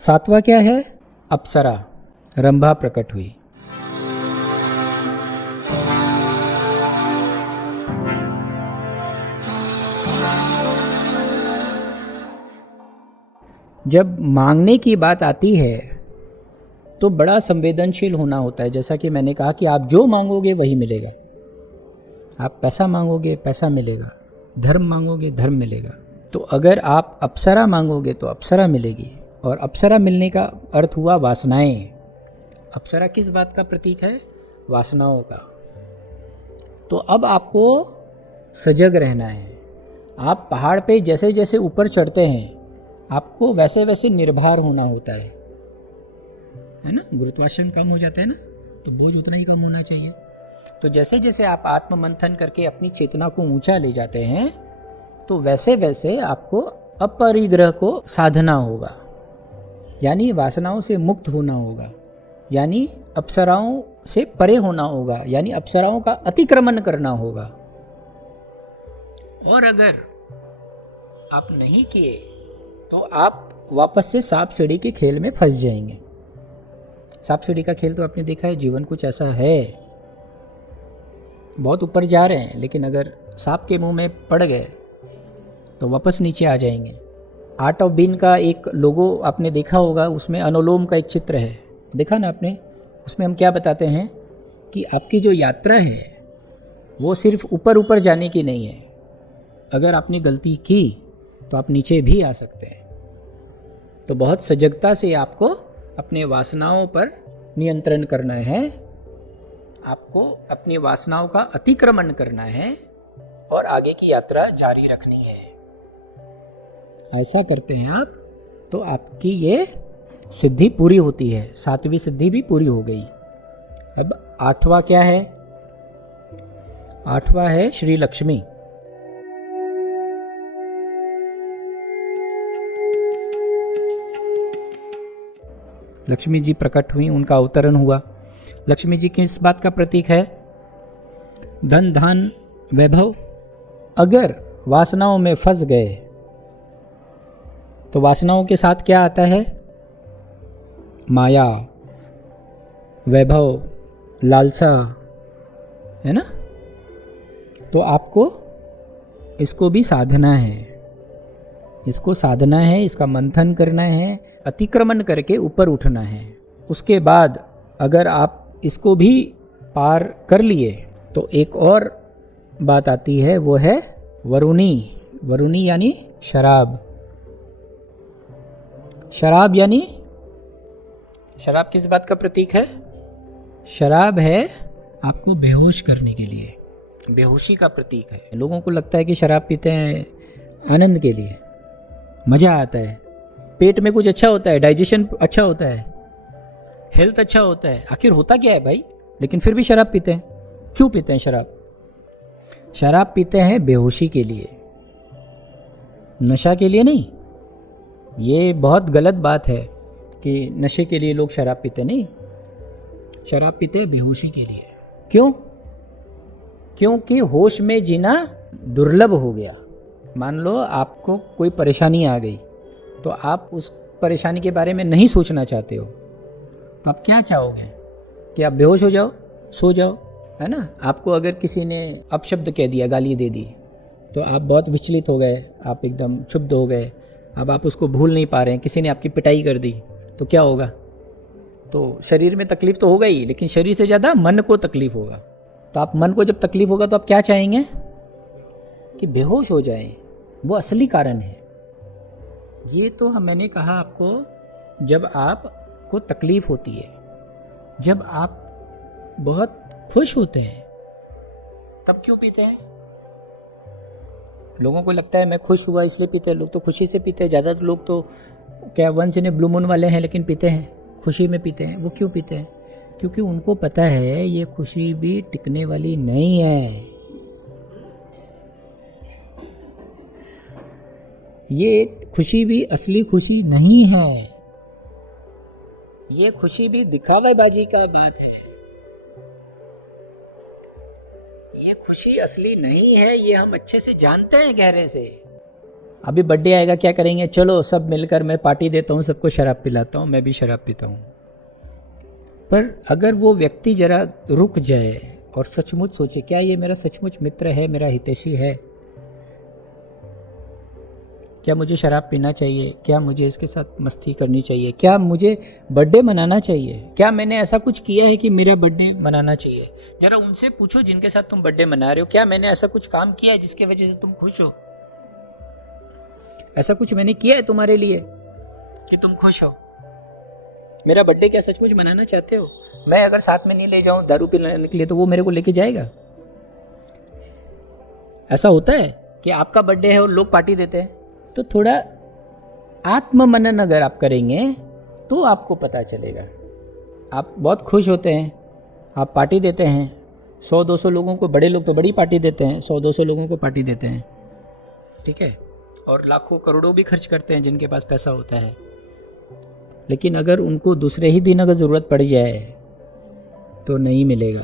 सातवां क्या है? अप्सरा, रंभा प्रकट हुई। जब मांगने की बात आती है तो बड़ा संवेदनशील होना होता है। जैसा कि मैंने कहा कि आप जो मांगोगे वही मिलेगा। आप पैसा मांगोगे पैसा मिलेगा, धर्म मांगोगे धर्म मिलेगा। तो अगर आप अप्सरा मांगोगे तो अप्सरा मिलेगी, और अप्सरा मिलने का अर्थ हुआ वासनाएं। अप्सरा किस बात का प्रतीक है? वासनाओं का। तो अब आपको सजग रहना है। आप पहाड़ पे जैसे जैसे ऊपर चढ़ते हैं आपको वैसे वैसे निर्भर होना होता है ना। गुरुत्वाकर्षण कम हो जाता है ना, तो बोझ उतना ही कम होना चाहिए। तो जैसे जैसे आप आत्म मंथन करके अपनी चेतना को ऊंचा ले जाते हैं तो वैसे वैसे आपको अपरिग्रह को साधना होगा, यानी वासनाओं से मुक्त होना होगा, यानी अप्सराओं से परे होना होगा, यानी अप्सराओं का अतिक्रमण करना होगा। और अगर आप नहीं किए तो आप वापस से सांप सीढ़ी के खेल में फंस जाएंगे। सांप सीढ़ी का खेल तो आपने देखा है, जीवन कुछ ऐसा है, बहुत ऊपर जा रहे हैं लेकिन अगर सांप के मुंह में पड़ गए तो वापस नीचे आ जाएंगे। आर्ट ऑफ बीइंग का एक लोगो आपने देखा होगा, उसमें अनुलोम का एक चित्र है, देखा ना आपने? उसमें हम क्या बताते हैं कि आपकी जो यात्रा है वो सिर्फ ऊपर ऊपर जाने की नहीं है। अगर आपने गलती की तो आप नीचे भी आ सकते हैं। तो बहुत सजगता से आपको अपने वासनाओं पर नियंत्रण करना है, आपको अपनी वासनाओं का अतिक्रमण करना है और आगे की यात्रा जारी रखनी है। ऐसा करते हैं आप तो आपकी ये सिद्धि पूरी होती है। सातवीं सिद्धि भी पूरी हो गई। अब आठवां क्या है? आठवां है श्री लक्ष्मी। लक्ष्मी जी प्रकट हुई, उनका अवतरण हुआ। लक्ष्मी जी किस बात का प्रतीक है? धन धान वैभव। अगर वासनाओं में फंस गए तो वासनाओं के साथ क्या आता है? माया, वैभव, लालसा, है ना? तो आपको इसको भी साधना है, इसको साधना है, इसका मंथन करना है, अतिक्रमण करके ऊपर उठना है। उसके बाद अगर आप इसको भी पार कर लिए तो एक और बात आती है, वो है वरुणी। वरुणी यानी शराब। शराब यानी, शराब किस बात का प्रतीक है? शराब है आपको बेहोश करने के लिए, बेहोशी का प्रतीक है। लोगों को लगता है कि शराब पीते हैं आनंद के लिए, मज़ा आता है, पेट में कुछ अच्छा होता है, डाइजेशन अच्छा होता है, हेल्थ अच्छा होता है। आखिर होता क्या है भाई? लेकिन फिर भी शराब पीते हैं। क्यों पीते हैं शराब? शराब पीते हैं बेहोशी के लिए, नशा के लिए नहीं। ये बहुत गलत बात है कि नशे के लिए लोग शराब पीते नहीं। शराब पीते हैं बेहोशी के लिए। क्यों? क्योंकि होश में जीना दुर्लभ हो गया। मान लो आपको कोई परेशानी आ गई तो आप उस परेशानी के बारे में नहीं सोचना चाहते हो, तो आप क्या चाहोगे? कि आप बेहोश हो जाओ, सो जाओ, है ना? आपको अगर किसी ने अपशब्द कह दिया, गाली दे दी, तो आप बहुत विचलित हो गए, आप एकदम क्षुब्ध हो गए, अब आप उसको भूल नहीं पा रहे हैं। किसी ने आपकी पिटाई कर दी तो क्या होगा? तो शरीर में तकलीफ तो होगा ही, लेकिन शरीर से ज़्यादा मन को तकलीफ होगा। तो आप मन को जब तकलीफ होगा तो आप क्या चाहेंगे? कि बेहोश हो जाएं। वो असली कारण है। ये तो मैंने कहा आपको, जब आपको तकलीफ होती है, जब आप बहुत खुश होते हैं तब क्यों पीते हैं? लोगों को लगता है मैं खुश हुआ इसलिए पीते हैं। लोग तो खुशी से पीते हैं। ज़्यादातर लोग तो क्या once in a blue moon वाले हैं, लेकिन पीते हैं, खुशी में पीते हैं। वो क्यों पीते हैं? क्योंकि उनको पता है ये खुशी भी टिकने वाली नहीं है। ये खुशी भी असली खुशी नहीं है। ये खुशी भी दिखावेबाजी का बात है। ये खुशी असली नहीं है, ये हम अच्छे से जानते हैं गहरे से। अभी बर्थडे आएगा, क्या करेंगे, चलो सब मिलकर मैं पार्टी देता हूँ, सबको शराब पिलाता हूँ, मैं भी शराब पीता हूँ। पर अगर वो व्यक्ति जरा रुक जाए और सचमुच सोचे, क्या ये मेरा सचमुच मित्र है, मेरा हितैषी है, क्या मुझे शराब पीना चाहिए, क्या मुझे इसके साथ मस्ती करनी चाहिए, क्या मुझे बर्थडे मनाना चाहिए, क्या मैंने ऐसा कुछ किया है कि मेरा बर्थडे मनाना चाहिए। जरा उनसे पूछो जिनके साथ तुम बर्थडे मना रहे हो, क्या मैंने ऐसा कुछ काम किया है जिसकी वजह से तुम खुश हो, ऐसा कुछ मैंने किया है तुम्हारे लिए कि तुम खुश हो। मेरा बर्थडे क्या सचमुच मनाना चाहते हो? मैं अगर साथ में नहीं ले जाऊं दारू पीने के लिए तो वो मेरे को लेके जाएगा? ऐसा होता है कि आपका बर्थडे है और लोग पार्टी देते हैं? तो थोड़ा आत्ममनन अगर आप करेंगे तो आपको पता चलेगा। आप बहुत खुश होते हैं, आप पार्टी देते हैं 100-200 लोगों को, बड़े लोग तो बड़ी पार्टी देते हैं, 100-200 लोगों को पार्टी देते हैं, ठीक है, और लाखों करोड़ों भी खर्च करते हैं जिनके पास पैसा होता है। लेकिन अगर उनको दूसरे ही दिन अगर ज़रूरत पड़ जाए तो नहीं मिलेगा।